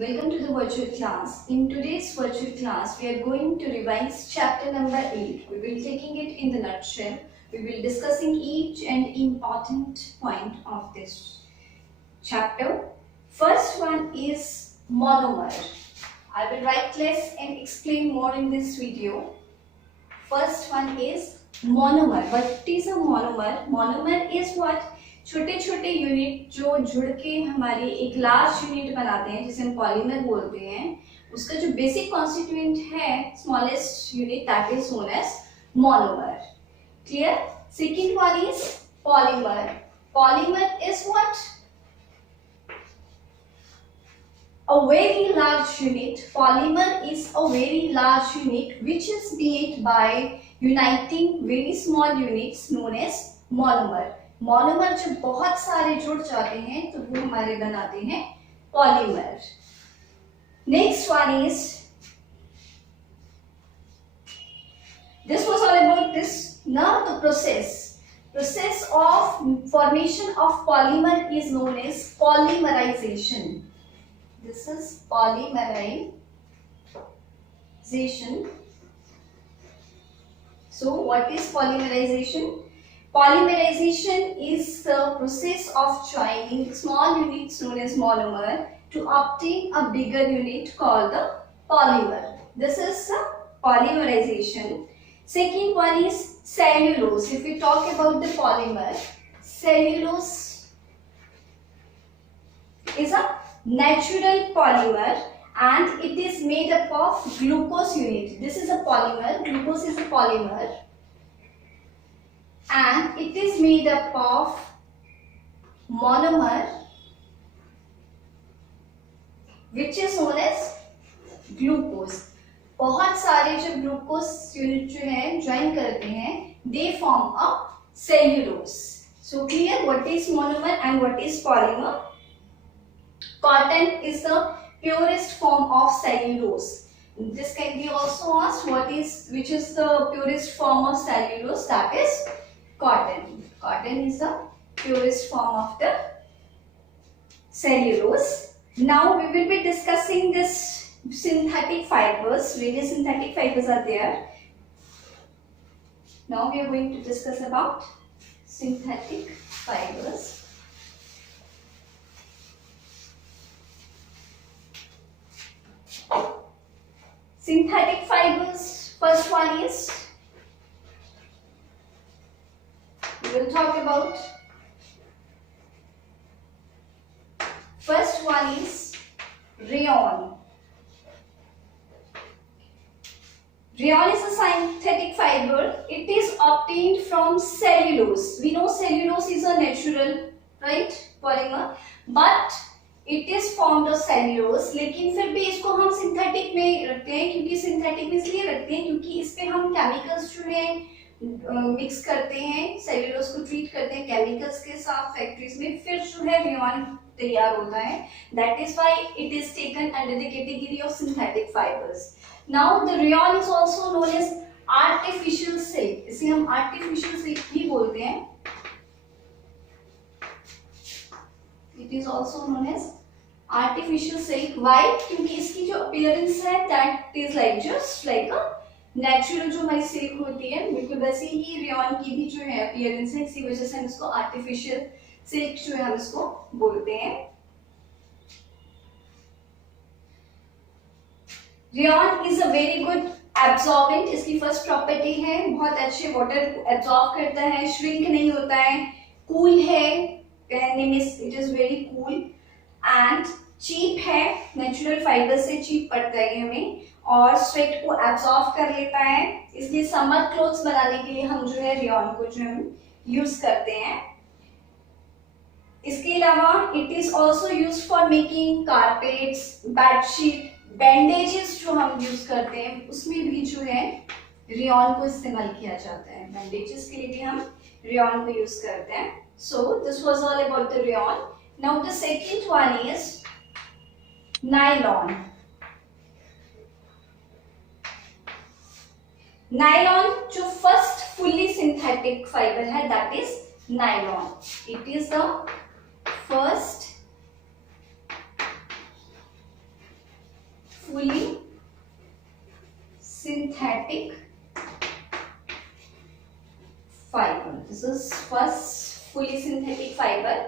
welcome to the virtual class. In today's virtual class, we are going to revise chapter number 8. We will taking it in the nutshell. We will discussing each and important point of this chapter. First one is monomer. I will write less and explain more in this video. First one is monomer. What is a monomer? Monomer is what? छोटे छोटे unit जो जुड़ के हमारे एक large unit बनाते हैं जिसे हम पॉलीमर बोलते हैं, उसका जो बेसिक कॉन्स्टिट्यूएंट है smallest unit that is known as monomer. Clear? Second one is polymer. Polymer is what? A very large unit. Polymer is a very large unit which is made by uniting very small units known as monomer. Monomer जब बहुत सारे जुड़ जाते हैं तो वो हमारे बनाते हैं polymer. Next one is, this was all about this. Now the process of formation of polymer is known as polymerization. This is polymerization. So what is polymerization? Polymerization is the process of joining small units known as monomer to obtain a bigger unit called the polymer. This is polymerization. Second one is cellulose. If we talk about the polymer, cellulose is a natural polymer and it is made up of glucose unit. This is a polymer. Glucose is a polymer. And it is made up of monomer which is known as glucose. बहुत सारे जो glucose unit जो है join करते हैं, they form a cellulose. So clear what is monomer and what is polymer? Cotton is the purest form of cellulose. This can be also asked which is the purest form of cellulose, that is cotton. Cotton is the purest form of the cellulose. Now we will be discussing this synthetic fibers. Various synthetic fibers are there. Now we are going to discuss about synthetic fibers. Synthetic fibers, first one is, we will talk about, first one is rayon. Rayon is a synthetic fiber. It is obtained from cellulose. We know cellulose is a natural, right, polymer, but it is formed of cellulose. लेकिन फिर भी इसको हम synthetic में रखते हैं. क्योंकि synthetic इसलिए रखते हैं क्योंकि इस पे हम केमिकल्स जो है मिक्स करते हैं, सेल्यूलोज को ट्रीट करते हैं केमिकल्स के साथ फैक्ट्रीज में, फिर जो है रेयॉन तैयार होता है. That is why it is taken under the category of synthetic fibres. Now the rayon is also known as artificial silk. इसे हम आर्टिफिशियल सिल्क भी बोलते हैं. It is also known as artificial silk. Why? क्योंकि इसकी जो appearance है that is like just like a natural जो हमारी सिल्क होती है, बिल्कुल वैसे ही रेयॉन की भी जो है अपीयरेंस है. इसी वजह से हम इसको आर्टिफिशियल सिल्क जो है हम इसको बोलते हैं. Rayon is a very good absorbent. इसकी फर्स्ट प्रॉपर्टी है बहुत अच्छे वाटर एब्सॉर्ब करता है, श्रिंक नहीं होता है, कूल है, कहने में it is very cool and cheap है. नेचुरल फाइबर से चीप पड़ता है हमें और स्वेट को एब्सॉर्ब कर लेता है. इसलिए समर क्लोथ्स बनाने के लिए हम जो है रेयॉन को जो हम यूज करते हैं. इसके अलावा it is also used for making carpets, bedsheet, bandages जो हम यूज करते हैं उसमें भी जो है रेयॉन को इस्तेमाल किया जाता है. बैंडेजेस के लिए भी हम रेयॉन को यूज करते हैं. So this was all about the rayon. Now the second one is nylon. Nylon जो फर्स्ट फुल्ली सिंथेटिक फाइबर है that is nylon. It is the first fully synthetic fiber. This is first fully synthetic fiber.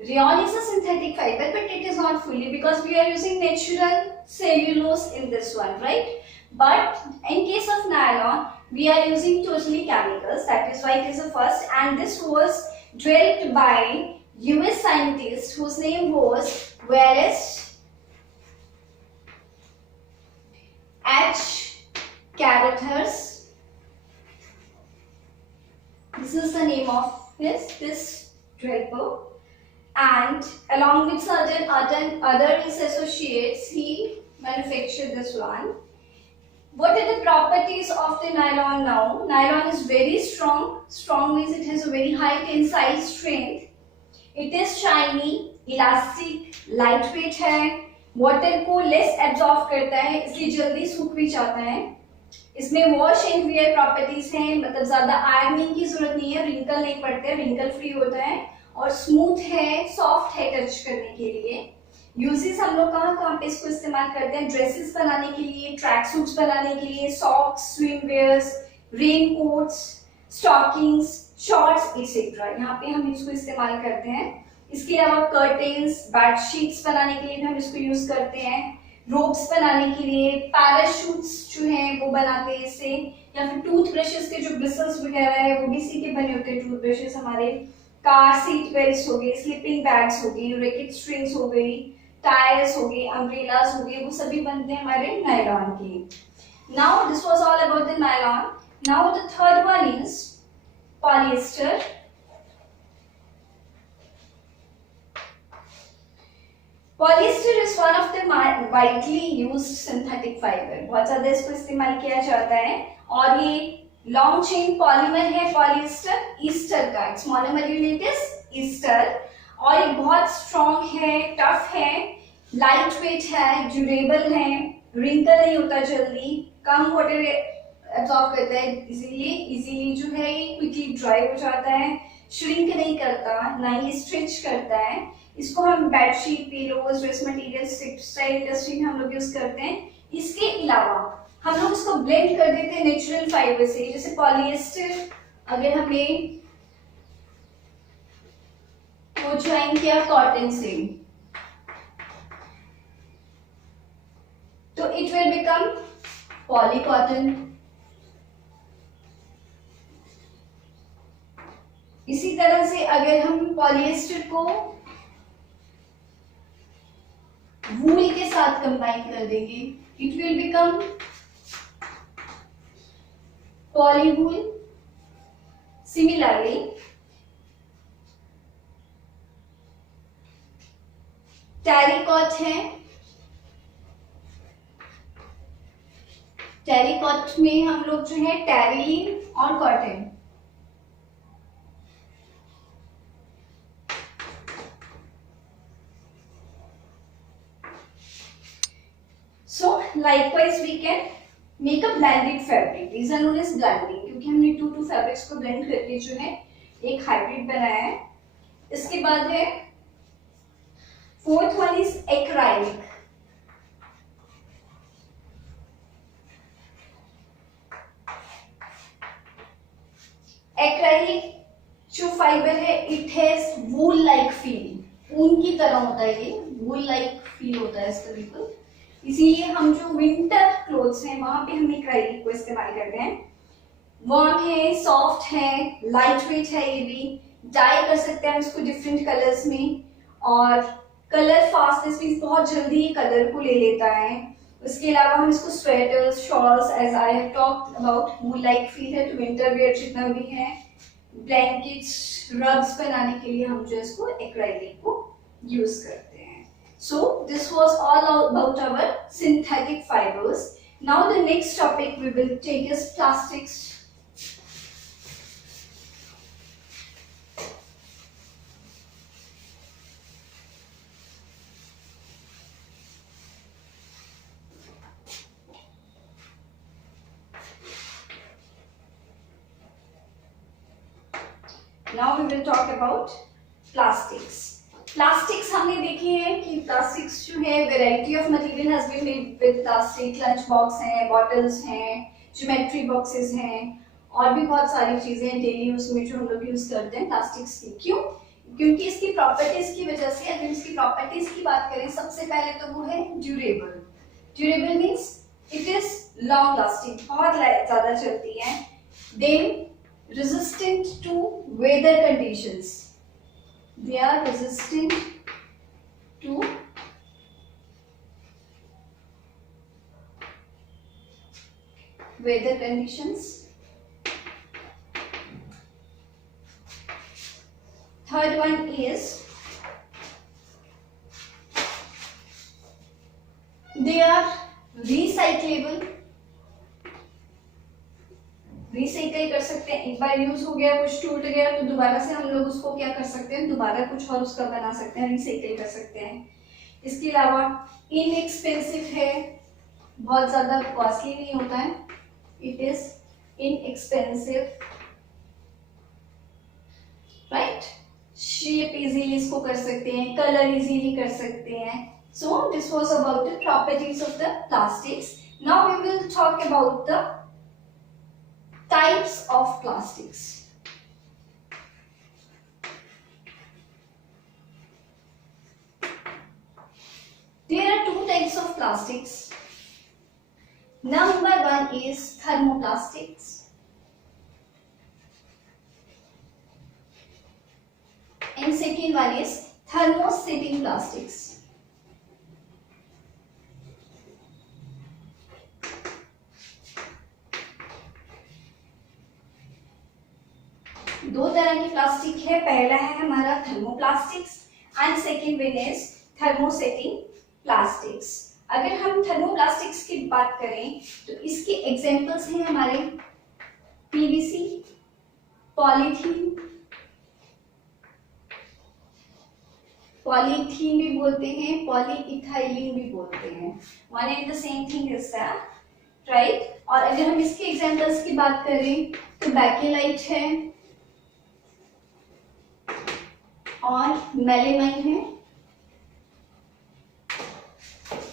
Rayon is a synthetic fiber, but it is not fully because we are using natural cellulose in this one, right? But in case of nylon, we are using totally chemicals. That is why it is the first. And this was developed by US scientist whose name was Wallace H. Carothers. This is the name of this developer. And along with certain other his associates, he manufactured this one. What are the properties of the nylon now? Nylon is very strong. Strong means it has a very high tensile strength. It is shiny, elastic, lightweight है, water को less absorb करता है, इसलिए जल्दी सूख भी जाता है. इसमें वॉश एंड वेयर प्रॉपर्टीज हैं, मतलब ज्यादा आयरनिंग की जरूरत नहीं है, रिंकल नहीं पड़ते, रिंकल फ्री होता है और स्मूथ है, सॉफ्ट है टच करने के लिए. यूजेस हम लोग कहाँ पे इसको इस्तेमाल करते हैं? ड्रेसेस बनाने के लिए, ट्रैक सूट्स बनाने के लिए, socks, swim wears, rain coats, stockings, shorts etcetera, यहाँ पे हम इसको इस्तेमाल करते हैं. इसके अलावा कर्टेन्स, बेडशीट्स बनाने के लिए भी हम इसको यूज करते हैं. रोप्स बनाने के लिए, पैराशूट्स जो हैं वो बनाते हैं इससे, या फिर टूथ ब्रशेस के जो ब्रिसल्स वगैरह है वो भी इसी के बने होते हैं. टूथ ब्रशेस हमारे, कार सीट बेल्ट हो गए, स्लीपिंग बैग्स हो गई, रैकेट स्ट्रिंग्स हो गई, टायर्स हो गए, अम्ब्रेलास हो गए, वो सभी बनते हैं हमारे नायलॉन के. Now this was all about the nylon. Now the third one is polyester. Polyester is one of the widely used synthetic fibre. बहुत ज्यादा इसको इस्तेमाल किया जाता है और ये लॉन्ग चेन पॉलीमर है पॉलिएस्टर, ईस्टर का. It's monomer unit is Easter और ये बहुत स्ट्रॉन्ग है, टफ है, लाइट वेट है, ड्यूरेबल है, रिंकल नहीं होता जल्दी, कम वाटर एब्जॉर्ब करता है, इजीली जो है ये क्विकली ड्राई हो जाता है, श्रिंक नहीं करता, ना ये स्ट्रेच करता है. इसको हम bedsheet, pillows, dress material, textile industry में हम लोग यूज करते हैं. इसके अलावा हम लोग इसको ब्लेंड कर देते हैं नेचुरल फाइबर से. जैसे पॉलिएस्टर अगर हमने वो ज्वाइन किया कॉटन से तो इट विल बिकम पॉलीकॉटन. इसी तरह से अगर हम पॉलिएस्टर को वूल के साथ कंबाइन कर देंगे, it will become polywool. Similarly terrycot है, टेरिकॉट में हम लोग जो है टेरिलीन और cotton. So likewise we can make a blended fabric. These are known as blending क्योंकि हमने two fabrics को blend करके जो है एक hybrid बनाया है. इसके बाद है fourth one is acrylic. Acrylic जो फाइबर है it has wool like feel. ऊन की तरह होता है ये, wool like feel होता है इसका बिल्कुल. इसीलिए हम जो विंटर क्लोथ्स हैं वहां पे हम एक्राइलिक को इस्तेमाल करते हैं. वार्म है, सॉफ्ट है, लाइट वेट है, ये भी डाई कर सकते हैं इसको डिफरेंट कलर्स में और कलर फास्टनेस भी बहुत जल्दी कलर को ले लेता है. उसके अलावा हम इसको sweaters, shawls, as I have talked about, wool like feel है तो विंटर वेयर जितना भी है, ब्लैंकेट्स, रग्स बनाने के लिए हम जो इसको एक्राइलिक को यूज करते हैं. So this was all about our synthetic fibers. Now the next topic we will take is plastics. Now we will talk about plastics. Plastics हमने देखे हैं कि प्लास्टिक्स जो है variety of material has been made with plastic, lunch box हैं, bottles हैं, geometry boxes हैं और भी बहुत सारी चीजें हैं डेली यूज में जो हम लोग यूज करते हैं प्लास्टिक्स की। क्यों? क्योंकि इसकी प्रॉपर्टीज की वजह से, अगर इसकी प्रॉपर्टीज की बात करें सबसे पहले तो वो है durable. Durable means it is long lasting, बहुत ज्यादा चलती है। Then resistant to weather conditions, they are resistant to weather conditions. Third one is they are recyclable, recycle कर सकते हैं। एक बार यूज हो गया, कुछ टूट गया तो दोबारा से हम लोग उसको क्या कर सकते हैं, दोबारा कुछ और उसका बना सकते हैं, रिसाइकल कर सकते हैं। इसके अलावा इनएक्सपेंसिव है, बहुत ज्यादा कॉस्टली नहीं होता है, it is inexpensive, right. Shape easily इसको कर सकते हैं, कलर इजीली कर सकते हैं। So this was about the properties of the plastics. Now we will talk about the types of plastics. There are two types of plastics. Number one is thermoplastics and second one is thermosetting plastics. दो तरह की plastic है, पहला है हमारा thermoplastics and second one is thermosetting plastics. अगर हम thermoplastics की बात करें तो इसके एग्जांपल्स हैं हमारे पीवीसी, पॉलीथीन, पॉलीथीन भी बोलते हैं, पॉलीइथाइलिन भी बोलते हैं, one and the same thing is that, right. और अगर हम इसके एग्जांपल्स की बात करें तो बेकेलाइट है और मेलेमाइन है।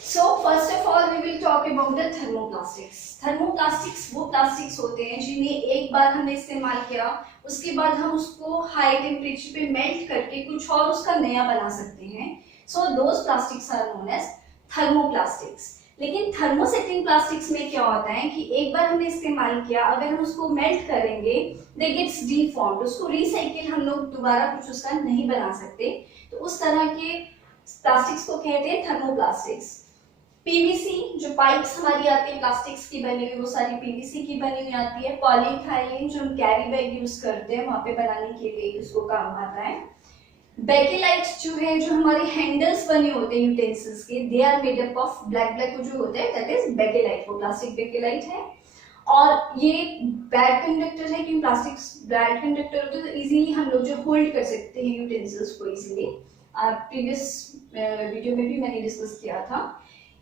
So first of all we will talk about the thermoplastics. Thermoplastics वो प्लास्टिक्स होते हैं जिन्हें एक बार हमने इस्तेमाल किया उसके बाद हम उसको हाई टेम्परेचर पे मेल्ट करके कुछ और उसका नया बना सकते हैं। So those plastics are known as thermoplastics. लेकिन थर्मोसेटिंग प्लास्टिक्स में क्या होता है कि एक बार हमने इस्तेमाल किया, अगर हम उसको मेल्ट करेंगे दे गेट्स डीफॉर्म्ड, उसको रिसाइकिल हम लोग दोबारा कुछ उसका नहीं बना सकते, तो उस तरह के प्लास्टिक्स को कहते हैं थर्मोप्लास्टिक्स। पीवीसी जो पाइप्स हमारी आती है प्लास्टिक्स की बनी हुई, वो सारी पीवीसी की बनी हुई आती है। पॉलीइथाइलिन जो हम कैरी बैग यूज करते हैं वहां पे बनाने के लिए उसको काम आता है। बेकेलाइट जो है, जो हमारे हैंडल्स बने होते हैं यूटेंसिल्स के, they are made up of black black जो होता है दैट इज बेकेलाइट, वो प्लास्टिक बेकेलाइट है। और ये बैड कंडक्टर है क्योंकि प्लास्टिक बैड कंडक्टर होते हैं तो इजीली हम लोग जो होल्ड कर सकते हैं यूटेंसिल्स को इजीली। प्रीवियस वीडियो में भी मैंने डिस्कस किया था।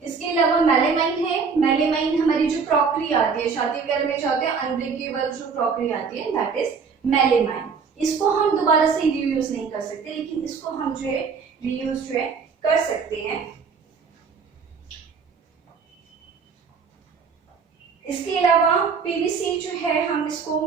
इसके अलावा मेलेमाइन है। मेलेमाइन हमारी जो क्रॉकरी आती है, शादी वगैरह में जाते हैं अनब्रेकेबल जो क्रॉकरी आती है दैट इज मेलेमाइन। इसको हम दोबारा से रीयूज नहीं कर सकते, लेकिन इसको हम जो है रीयूज जो है कर सकते हैं। इसके अलावा पीवीसी जो है, हम इसको,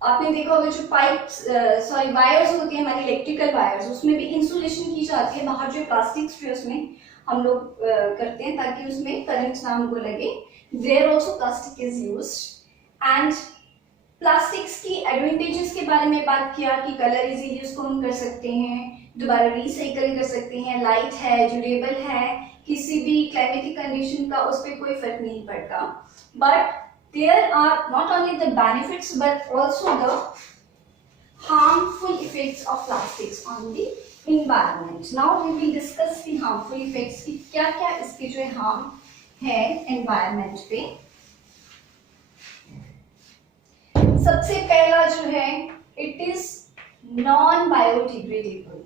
आपने देखा होगा जो पाइप्स वायर्स होती है हमारी इलेक्ट्रिकल वायर्स, उसमें भी इंसुलेशन की जाती है, बाहर जो प्लास्टिक्स जो है उसमें हम लोग करते हैं ताकि उसमें करंट ना हमको लगे। There also plastic is used. And plastics की एडवांटेजेस के बारे में बात किया कि कलर इजीली उसको हम कर सकते हैं, दोबारा रिसाइकल कर सकते हैं, लाइट है, ड्यूरेबल है, किसी भी क्लाइमेटिक कंडीशन का उस पर कोई फर्क नहीं पड़ता। But there are not only the benefits but also the harmful effects of plastics on the environment. Now we will discuss the harmful effects कि क्या क्या इसके जो harm है environment पे। सबसे पहला जो है it is non biodegradable।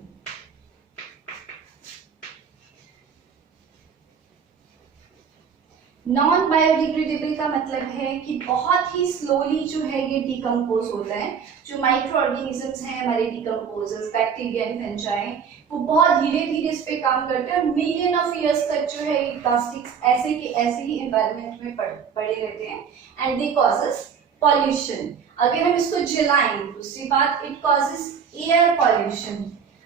Non biodegradable का मतलब है कि बहुत ही स्लोली जो है ये डिकम्पोज होता है। जो माइक्रो ऑर्गेनिजम्स हैं हमारे डिकम्पोजर्स, बैक्टीरिया एंड फंजाई, वो बहुत धीरे धीरे इस पे काम करते हैं और मिलियन ऑफ ईयर्स तक जो है ये प्लास्टिक्स ऐसे के ऐसे ही एनवायरनमेंट में पड़े रहते हैं एंड दे कॉजेस पॉल्यूशन। अगर हम इसको जलाएं, दूसरी बात, इट कॉजेस एयर पॉल्यूशन।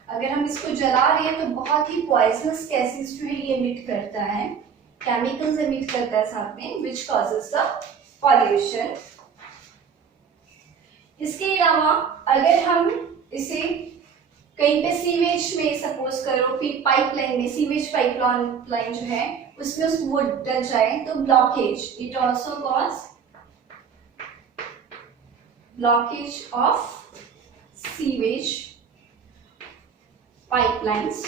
अगर हम इसको जला रहे हैं तो बहुत ही पॉइजनस गैसेस जो है ये एमिट करता है, केमिकल्स एमिट करता है साथ में, विच कॉजेस द पॉल्यूशन। इसके अलावा अगर हम इसे कहीं पे सीवेज में सपोज करो पाइपलाइन में, सीवेज पाइपलाइन जो है उसमें उस वो डल जाए तो blockage, it also cause blockage of sewage pipelines.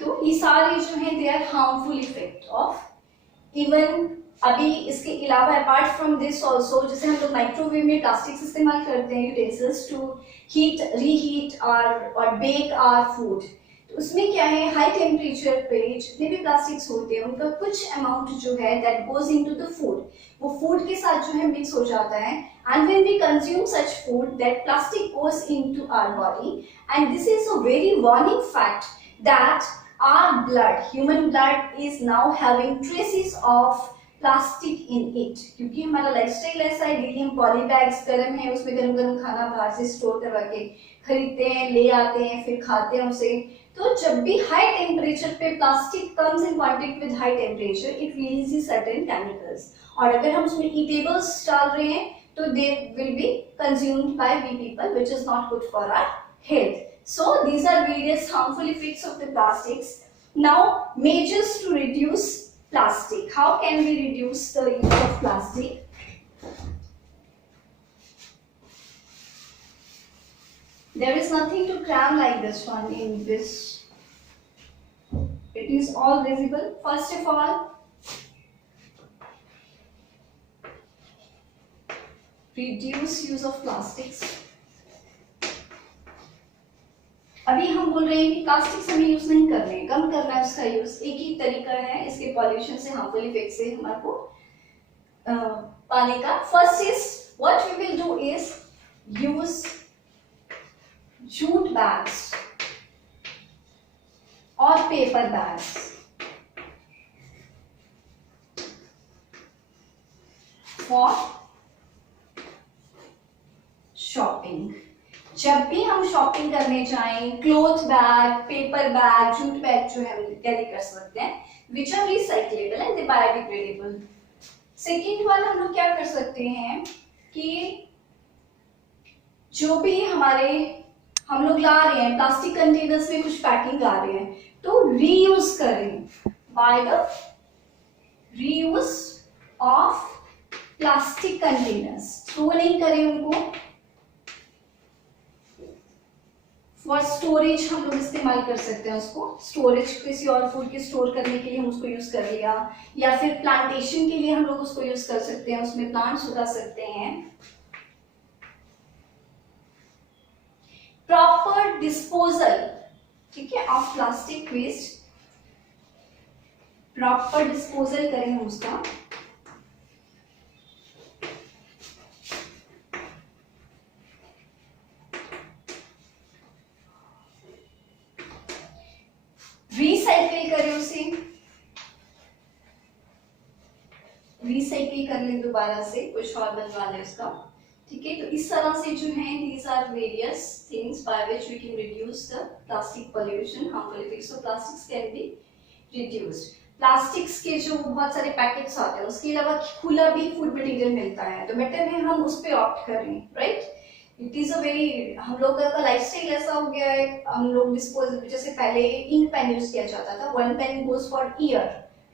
तो ये सारे जो है they are harmful effect of. Even अभी इसके अलावा अपार्ट फ्रॉम दिस ऑल्सो, जैसे हम लोग माइक्रोवेव में प्लास्टिक्स इस्तेमाल करते हैं यूटेंसिल्स टू हीट रीहीट और बेक आवर फूड, तो उसमें क्या है, हाई टेम्परेचर पे जितने भी प्लास्टिक्स होते हैं उनका कुछ अमाउंट जो है that goes into the food, वो फूड के साथ जो है मिक्स हो जाता है and when we consume such food that plastic goes into our body and this is a very warning fact that our blood, human blood is now having traces of plastic in it, क्योंकि हमारा lifestyle ऐसा है, daily हम poly bags गर्म है उसमें गर्म गर्म खाना बाहर से स्टोर करवा के खरीदते हैं, ले आते हैं, फिर खाते हैं उसे। तो जब भी हाई टेम्परेचर पे plastic comes in contact with high temperature, it releases certain chemicals, और अगर हम उसमें ईटेबल्स डाल रहे हैं तो they will be consumed by we people, which is not good for our health. So these are various harmful effects of the plastics. Now, measures to reduce plastic. How can we reduce the use of plastic? There is nothing to cram like this one in this. It is all visible. First of all, reduce use of plastics. अभी हम बोल रहे हैं कि plastic हमें use नहीं कर रहे हैं, कम करना है उसका यूज। एक ही तरीका है इसके पॉल्यूशन से, हार्मफुल इफेक्ट से हमारे को पाने का। First is what we will do is use jute bags और पेपर बैग्स फॉर शॉपिंग। जब भी हम शॉपिंग करने जाएं, cloth bag, paper bag, jute bag जो है हम कैरी कर सकते हैं, which are recyclable and biodegradable. Second वाला हम लोग क्या कर सकते हैं कि जो भी हम लोग ला रहे हैं, प्लास्टिक कंटेनर्स में कुछ पैकिंग आ रहे हैं, तो रीयूज करें by the reuse of plastic containers. Throw नहीं करें उनको, फॉर स्टोरेज हम लोग इस्तेमाल कर सकते हैं उसको। स्टोरेज किसी और फूड के स्टोर करने के लिए हम उसको यूज कर लिया, या फिर प्लांटेशन के लिए हम लोग उसको यूज कर सकते हैं, उसमें प्लांट्स उगा सकते हैं। प्रॉपर डिस्पोजल, ठीक है, of plastic waste, proper disposal करें हम उसका। रिसाइकिल करें उसे, रिसाइकिल कर ले दोबारा से, कुछ और बनवा ले उसका, ठीक है। तो इस तरह से जो है these are various things by which we can reduce the plastic pollution, harmful effects of plastics can be reduced. Plastics के जो बहुत सारे पैकेट्स आते हैं, उसके अलावा खुला भी फूड मटेरियल मिलता है, तो बेटर है हम उस पे ऑप्ट करें, right. It is a very, हम लोग का लाइफस्टाइल ऐसा हो गया है, हम लोग डिस्पोजेबल, जैसे पहले इंक पेन यूज किया जाता था, one pen goes for year,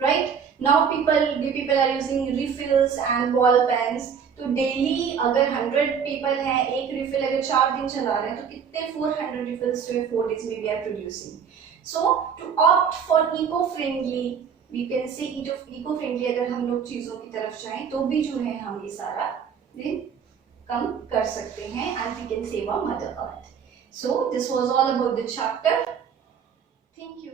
right. Now people are using refills and ball pens. तो डेली अगर 100 पीपल हैं, एक रिफिल अगर 4 दिन चला रहे हैं, तो कितने 400 रिफिल्स जो है 4 डेज में we are producing. So to opt for eco friendly, we can say eco friendly, अगर हम लोग चीजों की तरफ जाएं तो भी जो है हम ये सारा दिन कम कर सकते हैं and we can save our mother earth. So this was all about the chapter. Thank you.